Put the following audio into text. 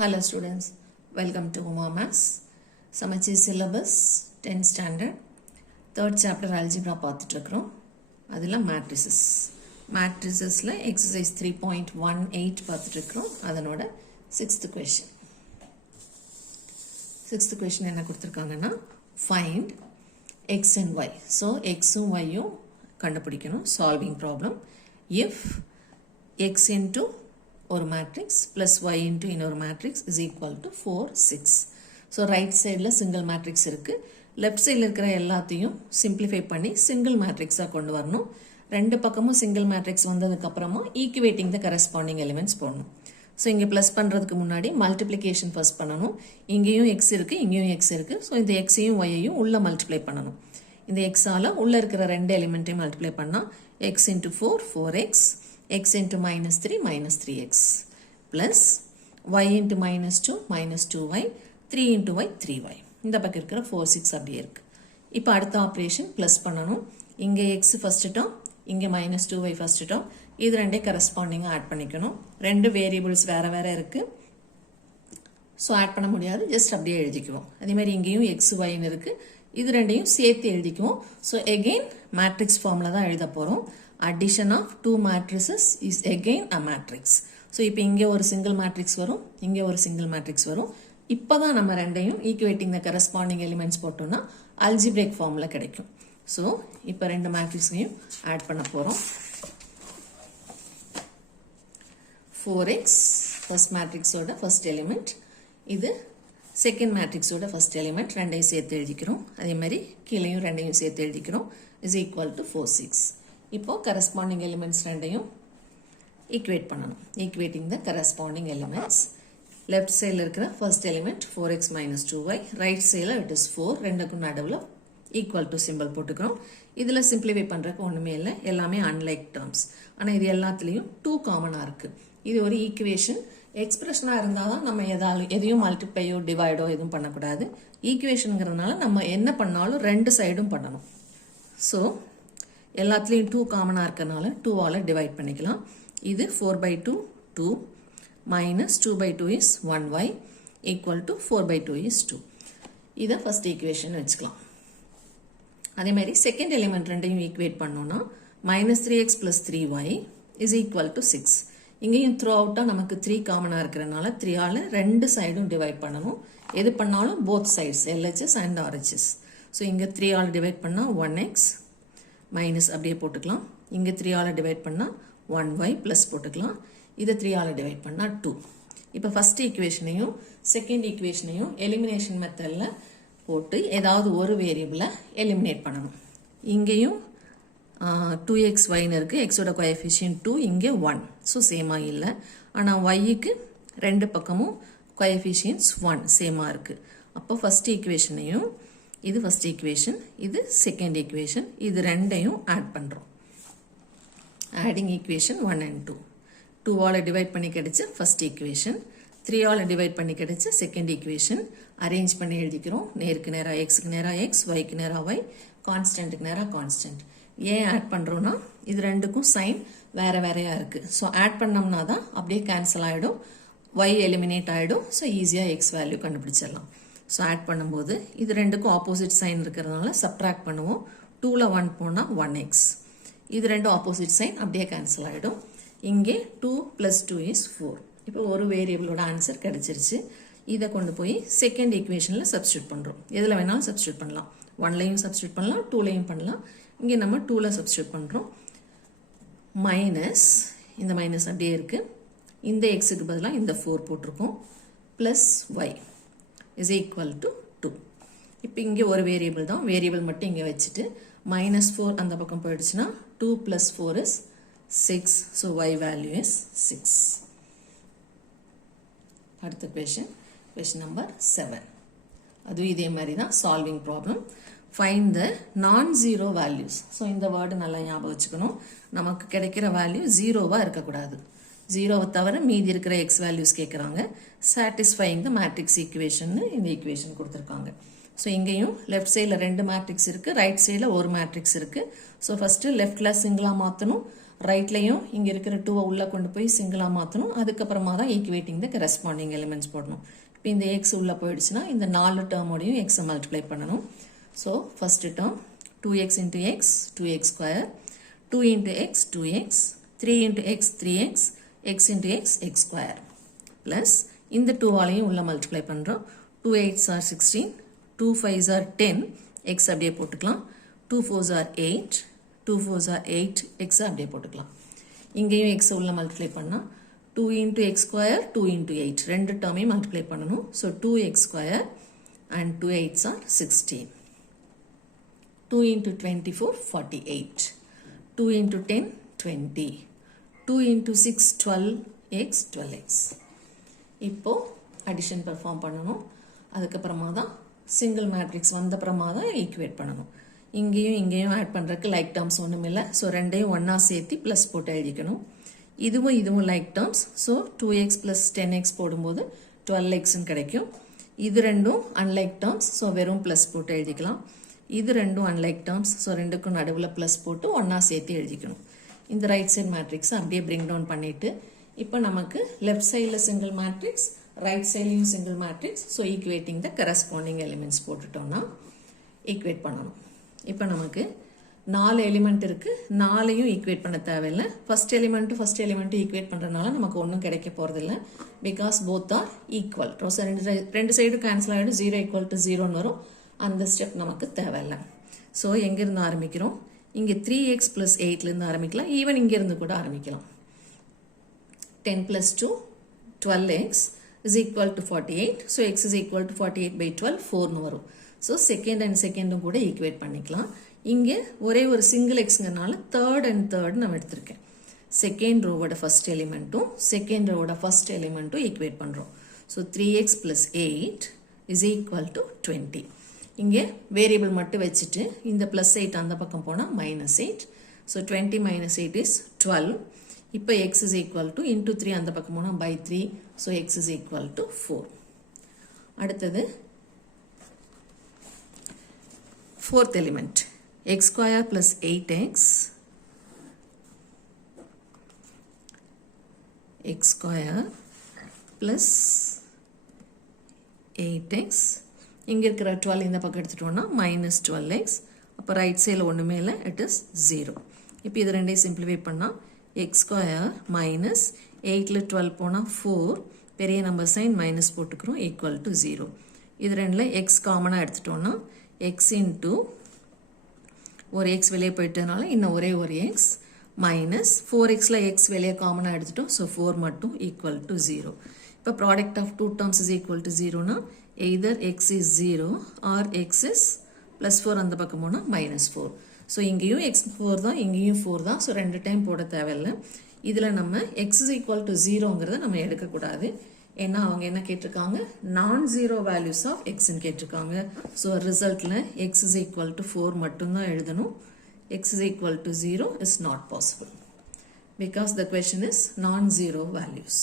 Hello students, welcome to Uma Maths. Samachi syllabus 10th standard 3rd chapter algebra பார்த்துட்டு இருக்கிறோம். அதில் matrices. Matricesல exercise 3.18 பார்த்துட்டு இருக்கிறோம். அதனோட 6th question. 6th question என்ன கொடுத்திருக்காங்கன்னா find x and y. So xம் yம் கண்டுபிடிக்கணும் solving problem. If x into ஒரு matrix plus y into இன்னொரு matrix is equal to 4, 6. So right sideல single matrix இருக்கு. left sideல இருக்கிற எல்லாத்தையும் simplify பண்ணி single matrix கொண்டு வரணும். ரெண்டு பக்கமும் single matrix வந்ததுக்கு அப்புறமா equating the corresponding elements போடணும். So இங்க plus பண்றதுக்கு முன்னாடி multiplication first பண்ணணும். இங்கேயும் x இருக்கு, இங்கேயும் x இருக்கு. So இந்த x-ஐயும் y-ஐயும் உள்ள multiply பண்ணணும். இந்த x ஆல உள்ள இருக்கிற ரெண்டு எலிமெண்ட்டையும் multiply பண்ணா x into 4, 4x. x into minus 3 minus 3x plus y into minus 2 minus 2y 3 into y 3y இந்த பக்கம் இருக்கிற 4 6 அப்படியே இருக்கு. இப்போ அடுத்த ஆபரேஷன் பிளஸ் பண்ணணும். இங்க x ஃபர்ஸ்ட் டேர்ம், இங்க minus 2y ஃபர்ஸ்ட் டேர்ம், இது ரெண்டே கரஸ்பாண்டிங்கா ஆட் பண்ணிக்கணும். ரெண்டு வேரியபிள்ஸ் வேற வேற இருக்கு. சோ ஆட் பண்ண முடியாது, ஜஸ்ட் அப்படியே எழுதிக்குவோம். அதே மாதிரி இங்கேயும் x y ன்னு இருக்கு. இது ரெண்டையும் சேர்த்து எழுதிக்குவோம். சோ again மேட்ரிக்ஸ் ஃபார்ம்ல தான் எழுத போறோம். Addition of two matrices is again a matrix. So இப்போ இங்க ஒரு single matrix வரும், இங்க ஒரு single matrix வரும். இப்பதான் நம்ம ரெண்டையும் equating the corresponding elements போட்டோம்னா algebraic formula கிடைக்கும். So இப்போ ரெண்டு matrixையும் add பண்ண போறோம். 4x first matrix ஓட first element, இது second matrix ஓட first element, ரெண்டையும் சேர்த்து எழுதிக்கிறோம். அதே மாதிரி கீழையும் ரெண்டையும் சேர்த்து எழுதிக்கிறோம். is equal to 4 6. இப்போ corresponding elements ரெண்டையும் equate பண்ணணும். equating the corresponding elements. left side இருக்கிற first element 4x minus 2y, right side it is 4, ரெண்டுக்கும் நடுவுல equal to symbol போட்டுக்கிறோம். இதுல simplify பண்றதுக்கு ஒண்ணுமே இல்லை, எல்லாமே unlike terms. ஆனா இது எல்லாத்துலயும் 2 காமனா இருக்கு. இது ஒரு ஈக்குவேஷன். எக்ஸ்பிரஷனா இருந்தாதான் நம்ம எதையும் மல்டிப்ளையோ டிவைடோ எதுவும் பண்ணக்கூடாது. ஈக்குவேஷனுங்கிறதுனால நம்ம என்ன பண்ணாலும் ரெண்டு சைடும் பண்ணணும். ஸோ எல்லாத்துலேயும் 2 காமனாக இருக்கனால 2ஆல் டிவைட் பண்ணிக்கலாம். இது 4/2 2 minus 2/2 is 1y equal to 4/2 is 2. இதை ஃபர்ஸ்ட் ஈக்குவேஷன் வச்சுக்கலாம். அதே மாதிரி செகண்ட் எலிமெண்ட் ரெண்டையும் ஈக்குவேட் பண்ணோம்னா minus 3x plus 3y is equal to 6. இங்கேயும் த்ரூ அவுட்டாக நமக்கு 3 காமனாக இருக்கிறனால 3ஆல் ரெண்டு சைடும் டிவைட் பண்ணணும். எது பண்ணாலும் both sides LHS and RHS. So இங்கே 3ஆல் டிவைட் பண்ணால் 1x மைனஸ் அப்படியே போட்டுக்கலாம். இங்கே 3ஆல் டிவைட் பண்ணால் 1y ப்ளஸ் போட்டுக்கலாம். இதை 3ஆல் டிவைட் பண்ணால் 2. இப்போ ஃபர்ஸ்ட் ஈக்குவேஷனையும் செகண்ட் ஈக்குவேஷனையும் எலிமினேஷன் மெத்தடில் போட்டு ஏதாவது ஒரு வேரியபிளை எலிமினேட் பண்ணணும். இங்கேயும் 2xyன்னு இருக்குது, எக்ஸோட கோஎஃபிஷியன்ட் 2, இங்கே 1. ஸோ சேமாக இல்லை. ஆனால் ஒய்க்கு ரெண்டு பக்கமும் கோஎஃபிஷியன்ட்ஸ் 1 சேமாக இருக்குது. அப்போ ஃபர்ஸ்ட் ஈக்குவேஷனையும், இது ஃபர்ஸ்ட் ஈக்குவேஷன், இது செகண்ட் ஈக்குவேஷன், இது ரெண்டையும் ஆட் பண்ணுறோம். Adding equation 1 and 2. 2ஆல் டிவைட் பண்ணி கிடைச்ச ஃபர்ஸ்ட் ஈக்குவேஷன், 3ஆல் டிவைட் பண்ணி கிடைச்ச செகண்ட் ஈக்குவேஷன் அரேஞ்ச் பண்ணி எழுதிக்கிறோம். நேருக்கு நேராக எக்ஸுக்கு நேராக எக்ஸ், ஒய்க்கு நேராக ஒய், கான்ஸ்டன்ட்டுக்கு நேராக கான்ஸ்டன்ட். ஏன் ஆட் பண்ணுறோன்னா இது ரெண்டுக்கும் சைன் வேற வேறையா இருக்கு. ஸோ ஆட் பண்ணோம்னா தான் அப்படியே கேன்சல் ஆகிடும், ஒய் எலிமினேட் ஆகிடும். ஸோ ஈஸியாக எக்ஸ் வேல்யூ கண்டுபிடிச்சிடலாம். ஸோ ஆட் பண்ணும்போது இது ரெண்டுக்கும் ஆப்போசிட் சைன் இருக்கிறதுனால சப்ட்ராக்ட் பண்ணுவோம். 2ல் 1 போனால் 1x. இது ரெண்டும் ஆப்போசிட் சைன், அப்படியே கேன்சல் ஆகிடும். இங்கே 2 + 2 is 4. இப்போ ஒரு வேரியபிளோட ஆன்சர் கிடைச்சிருச்சு. இதை கொண்டு போய் செகண்ட் ஈக்குவேஷனில் சப்ஸ்டியூட் பண்ணுறோம். எதில் வேணாலும் சப்ஸ்டியூட் பண்ணலாம். 1லையும் சப்ஸ்டியூட் பண்ணலாம், 2லையும் பண்ணலாம். இங்கே நம்ம 2ல் சப்ஸ்டியூட் பண்ணுறோம். மைனஸ், இந்த மைனஸ் அப்படியே இருக்கு. இந்த எக்ஸுக்கு பதிலாக இந்த 4 போட்டிருக்கோம். Plus y is equal to 2. இப்போ இங்கே ஒரு வேரியபிள் தான், வேரியபிள் மட்டும் இங்கே வச்சுட்டு -4 அந்த பக்கம் போயிடுச்சுன்னா 2 + 4 is 6. So y value is 6. அடுத்த question number 7. அதுவும் இதே மாதிரி தான் solving problem. Find the non-zero values. So இந்த வேர்டு நல்லா ஞாபகம் வச்சுக்கணும். நமக்கு கிடைக்கிற வேல்யூ ஜீரோவாக இருக்கக்கூடாது. ஜீரோவை தவிர மீதி இருக்கிற எக்ஸ் வேல்யூஸ் கேட்குறாங்க. சாட்டிஸ்ஃபைங் த மேட்ரிக்ஸ் ஈக்குவேஷன் இந்த ஈக்குவேஷன் கொடுத்துருக்காங்க. ஸோ இங்கேயும் லெஃப்ட் சைடில் ரெண்டு மேட்ரிக்ஸ் இருக்குது, ரைட் சைடில் ஒரு மேட்ரிக்ஸ் இருக்குது. ஸோ ஃபஸ்ட்டு லெஃப்டில் சிங்கிளாக மாற்றணும், ரைட்லையும் இங்கே இருக்கிற 2 உள்ளே கொண்டு போய் சிங்கிளாக மாற்றணும். அதுக்கப்புறமா தான் ஈக்குவேட்டிங் த கரஸ்பாண்டிங் எலிமெண்ட்ஸ் போடணும். இப்போ இந்த எக்ஸ் உள்ளே போயிடுச்சுன்னா இந்த 4 டேர்மோடையும் எக்ஸை மல்டிப்ளை பண்ணணும். So first term 2x into x 2x square, 2 into x 2x, 3 into x 3x, x into x x square plus இந்த 2 ஆலையும் உள்ள மல்டிப்ளை பண்ணுறோம். 2 8s are 16, 2 5s are 10, x அப்படியே போட்டுக்கலாம். 2 4s are 8, 2 4s are 8, x அப்படியே போட்டுக்கலாம். இங்கேயும் x உள்ள multiply பண்ணால் 2 into x square 2 into 8 ரெண்டு டேர்மையும் மல்டிப்ளை பண்ணணும். So 2x square and 2 8s are 16. 2 into 24 48, 2 into 10 20, 2 into 6 12x 12x. இப்போ அடிஷன் பெர்ஃபார்ம் பண்ணணும். அதுக்கப்புறமா தான் சிங்கிள் மேட்ரிக்ஸ் வந்தப்புறமா தான் ஈக்குவேட் பண்ணணும். இங்கேயும் ஆட் பண்ணுறதுக்கு லைக் டேர்ம்ஸ் ஒன்றும் இல்லை. ஸோ ரெண்டையும் ஒன்றா சேர்த்து ப்ளஸ் போட்டு எழுதிக்கணும். இதுவும் like terms. So 2x + 10x போடும்போது 12xன்னு கிடைக்கும். இது ரெண்டும் அன்லைக் டேர்ம்ஸ். ஸோ வெறும் ப்ளஸ் போட்டு எழுதிக்கலாம். இது ரெண்டும் அன்லைக் டேர்ம்ஸ். ஸோ ரெண்டுக்கும் நடுவில் ப்ளஸ் போட்டு ஒன்றா சேர்த்து எழுதிக்கணும். இந்த ரைட் சைட் மேட்ரிக்ஸை அப்படியே பிரிங் டவுன் பண்ணிவிட்டு இப்போ நமக்கு லெஃப்ட் சைடில் சிங்கிள் மேட்ரிக்ஸ், ரைட் சைட்லையும் single matrix. So equating the corresponding elements போட்டுட்டோம்னா ஈக்குவேட் பண்ணணும். இப்போ நமக்கு 4 எலிமெண்ட் இருக்குது. 4ஐயும் ஈக்குவேட் பண்ண தேவையில்லை. ஃபஸ்ட் எலிமெண்ட்டும் ஈக்குவேட் பண்ணுறதுனால நமக்கு ஒன்றும் கிடைக்க போகிறதில்ல. Because both are equal. ரெண்டு சைடும் கேன்சல் ஆகிடும். 0 = 0ன்னு வரும். அந்த ஸ்டெப் நமக்கு தேவையில்லை. ஸோ எங்கேருந்து ஆரம்பிக்கிறோம்? இங்கே 3x + 8லேருந்து ஆரம்பிக்கலாம். ஈவன் இங்கேருந்து கூட ஆரம்பிக்கலாம். 10 + 2 12x is equal to 48. So x is equal to 48/12 4ன்னு வரும். ஸோ செகண்டும் கூட ஈக்குவேட் பண்ணிக்கலாம். இங்கே ஒரே ஒரு சிங்கிள் எக்ஸ்ங்கிறனால தேர்ட் நம்ம எடுத்திருக்கேன். செகண்ட் ரோவோட ஃபர்ஸ்ட் எலிமெண்ட்டும் செகண்ட் ரோவோட ஃபர்ஸ்ட் எலிமெண்ட்டும் ஈக்குவேட் பண்ணுறோம். So 3x + 8 is equal to 20. இங்கே வேரியபிள் மட்டும் வச்சுட்டு இந்த +8 அந்த பக்கம் போனால் -8. So 20 - 8 is 12. இப்போ x is equal to into 3 அந்த பக்கம் போனால் /3. So x is equal to 4. அடுத்தது fourth element x² + 8x, x² + 8x. இங்கே இருக்கிற 12 இந்த பக்கம் எடுத்துட்டோம்னா -12x. அப்போ ரைட் சைடில் ஒன்றுமே இல்லை. It is 0. இப்போ இது ரெண்டையும் சிம்பிளிஃபை பண்ணால் x² - 8ல் 12 போனால் 4, பெரிய நம்பர் சைன் மைனஸ் போட்டுக்கிறோம், ஈக்குவல் டு 0. இது ரெண்டில் x காமனாக எடுத்துட்டோம்னா x இன்ட்டு ஒரு x வெளியே போயிட்டதுனால இன்னும் ஒரே ஒரு x மைனஸ் 4xல x வெளியே காமனாக எடுத்துட்டோம். ஸோ 4 மட்டும் ஈக்குவல் டு 0. இப்போ product of 2 terms is equal to 0னா either x is 0 or x is +4 அந்த பக்கம் போனால் -4. ஸோ இங்கேயும் x4 தான், இங்கேயும் 4 தான். ஸோ ரெண்டு டைம் போட தேவையில்லை. இதில் நம்ம x is equal to 0ங்கிறத நம்ம எடுக்கக்கூடாது. ஏன்னா அவங்க என்ன கேட்டிருக்காங்க? நான்-0 வேல்யூஸ் ஆஃப் எக்ஸ்ன்னு கேட்டிருக்காங்க. ஸோ ரிசல்ட்டில் x is equal to 4 மட்டும்தான் எழுதணும். x is equal to 0 is not possible because the question is non-zero values.